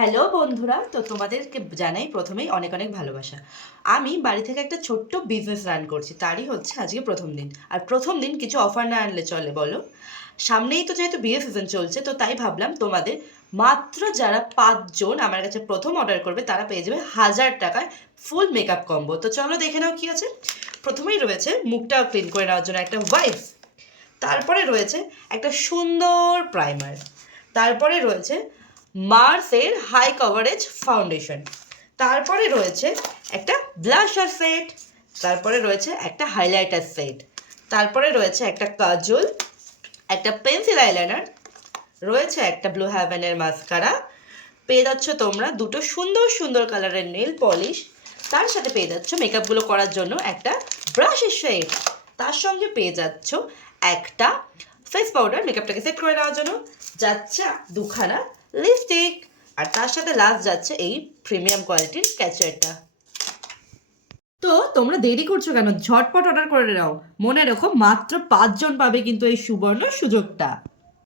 Hello বন্ধুরা, তো তোমাদেরকে জানাই প্রথমেই অনেক অনেক ভালোবাসা। আমি বাড়ি থেকে একটা ছোট্ট বিজনেস রান করছি, তারই হচ্ছে আজকে প্রথম দিন। আর প্রথম দিন কিছু অফার না আনলে চলে বলো? সামনেই তো যেহেতু বিয়ে সিজন চলছে, তো তাই ভাবলাম তোমাদের মাত্র যারা 5 জন আমার কাছে প্রথম অর্ডার করবে তারা পেয়ে যাবে 1000 টাকায় ফুল মেকআপ কম্বো। তো চলো দেখে নাও কি আছে। প্রথমেই রয়েছে মুখটা ক্লিন করে নেওয়ার জন্য একটা ওয়াইপ, তারপরে রয়েছে একটা সুন্দর প্রাইমার, তারপরে রয়েছে মার্সের হাই কভারেজ ফাউন্ডেশন, তারপরে রয়েছে একটা ব্লাশার সেট, তারপরে রয়েছে একটা হাইলাইটার সেট, তারপরে রয়েছে একটা কাজল, একটা পেন্সিল আইলাইনার, রয়েছে একটা ব্লু হ্যাভেনের মাস্কারা, পেয়ে যাচ্ছ তোমরা দুটো সুন্দর সুন্দর কালারের নেল পলিশ, তার সাথে পেয়ে যাচ্ছ মেকআপগুলো করার জন্য একটা ব্রাশের শেড, তার সঙ্গে পেয়ে যাচ্ছ একটা ফেস পাউডার মেকআপটাকে সেট করে নেওয়ার জন্য, যাচ্ছে দুখানা লিপস্টিক, আর তার সাথে লাস্ট যাচ্ছে এই প্রিমিয়াম কোয়ালিটির ক্যাচারটা। তো তোমরা দেরি করছো কেন? ঝটপট অর্ডার করে নাও। মনে রেখো মাত্র 5 জন পাবে কিন্তু এই সুবর্ণ সুযোগটা।